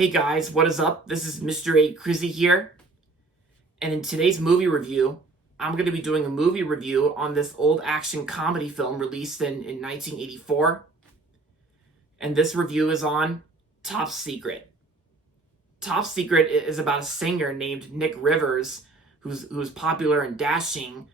Hey guys, what is up? This is Mr. A. Crizzy here, and in today's movie review, I'm going to be doing a movie review on this old action comedy film released in 1984, and this review is on Top Secret. Top Secret is about a singer named Nick Rivers, who's popular and dashing,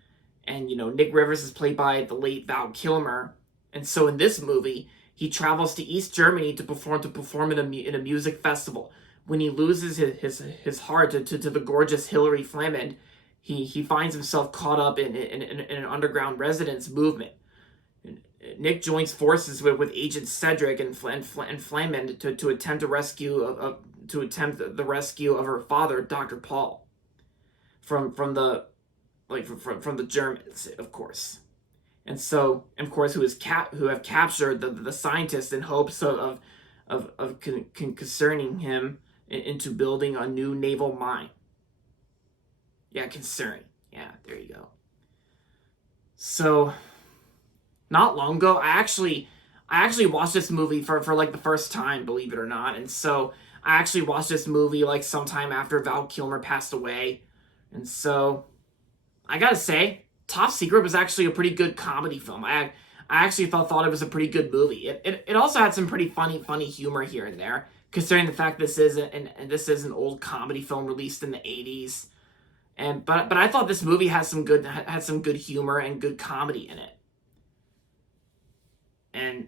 and Nick Rivers is played by the late Val Kilmer, and so in this movie, he travels to East Germany to perform in a music festival. When he loses his heart to the gorgeous Hilary Flamand, he finds himself caught up in an underground residence movement. Nick joins forces with Agent Cedric and Flamand to attempt the rescue of her father, Dr. Paul, from the Germans, of course. And so, of course, who have captured the scientist in hopes of concerning him into building a new naval mine. Yeah, concerning. Yeah, there you go. So, not long ago, I actually watched this movie for like the first time, believe it or not. And so I actually watched this movie like sometime after Val Kilmer passed away. And so I gotta say, Top Secret was actually a pretty good comedy film. I actually thought it was a pretty good movie. It also had some pretty funny humor here and there, considering the fact this is an old comedy film released in the 80s. But I thought this movie had some good humor and good comedy in it. And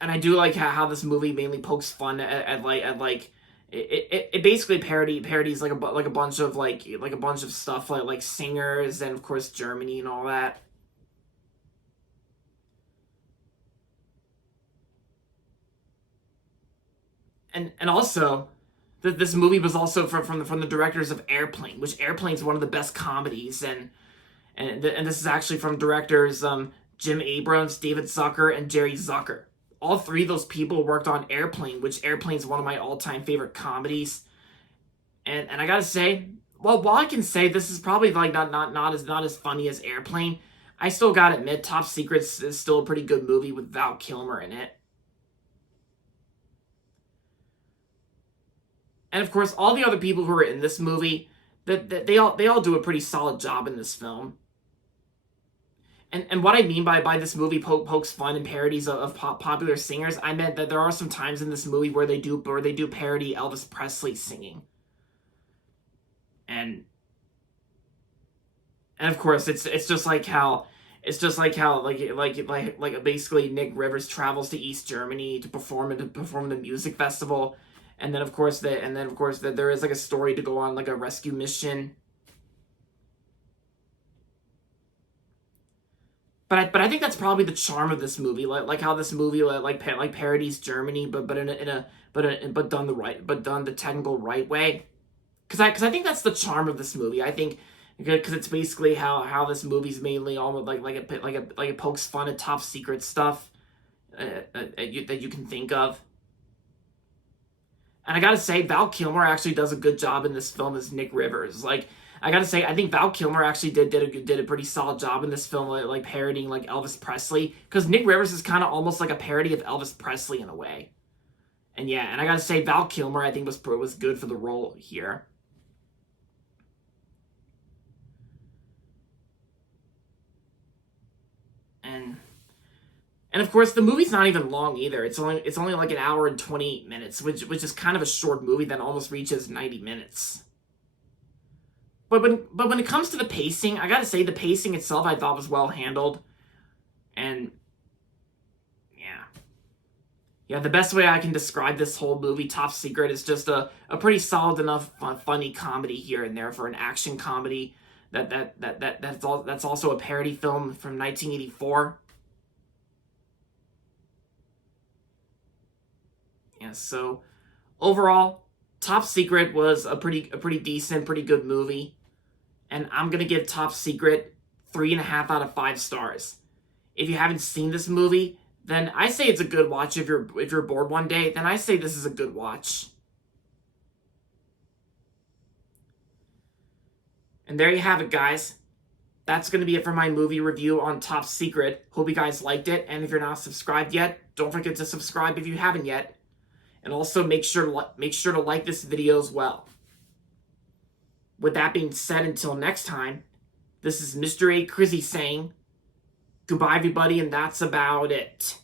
I do like how this movie mainly pokes fun at it basically parodies like a bunch of stuff like singers and of course Germany and all that. And also this movie was also from the directors of Airplane, which Airplane's one of the best comedies, and this is actually from directors Jim Abrams, David Zucker, and Jerry Zucker. All three of those people worked on Airplane, which Airplane's one of my all-time favorite comedies. And I gotta say, well, while I can say this is probably like not as funny as Airplane, I still gotta admit Top Secret is still a pretty good movie with Val Kilmer in it. And of course, all the other people who are in this movie, that they all do a pretty solid job in this film. And what I mean by this movie pokes fun and parodies of popular singers, I meant that there are some times in this movie where they do parody Elvis Presley singing. And of course it's just like how basically Nick Rivers travels to East Germany to perform in the music festival, and then of course there is like a story to go on, like a rescue mission. But I think that's probably the charm of this movie, like how this movie parodies Germany, but done the technical right way. Because I think that's the charm of this movie. I think because it's basically how this movie's mainly almost like it pokes fun at top secret stuff that you can think of. And I gotta say, Val Kilmer actually does a good job in this film as Nick Rivers. Like, I gotta say, I think Val Kilmer actually did a pretty solid job in this film, like parodying like Elvis Presley, because Nick Rivers is kind of almost like a parody of Elvis Presley in a way. And yeah, and I gotta say, Val Kilmer I think was good for the role here. And of course, the movie's not even long either. It's only like an hour and 28 minutes, which is kind of a short movie that almost reaches 90 minutes. But when it comes to the pacing, I gotta say the pacing itself I thought was well handled. And yeah, the best way I can describe this whole movie, Top Secret, is just a pretty solid enough funny comedy here and there for an action comedy that's also a parody film from 1984. Yeah, so overall, Top Secret was a pretty decent, pretty good movie, and I'm gonna give Top Secret 3.5 out of 5 stars. If you haven't seen this movie, then I say it's a good watch. If you're bored one day, then I say this is a good watch. And there you have it, guys. That's going to be it for my movie review on Top Secret. Hope you guys liked it, and if you're not subscribed yet, don't forget to subscribe if you haven't yet. And also make sure to like this video as well. With that being said, until next time, this is Mr. A. Crizzy saying goodbye, everybody, and that's about it.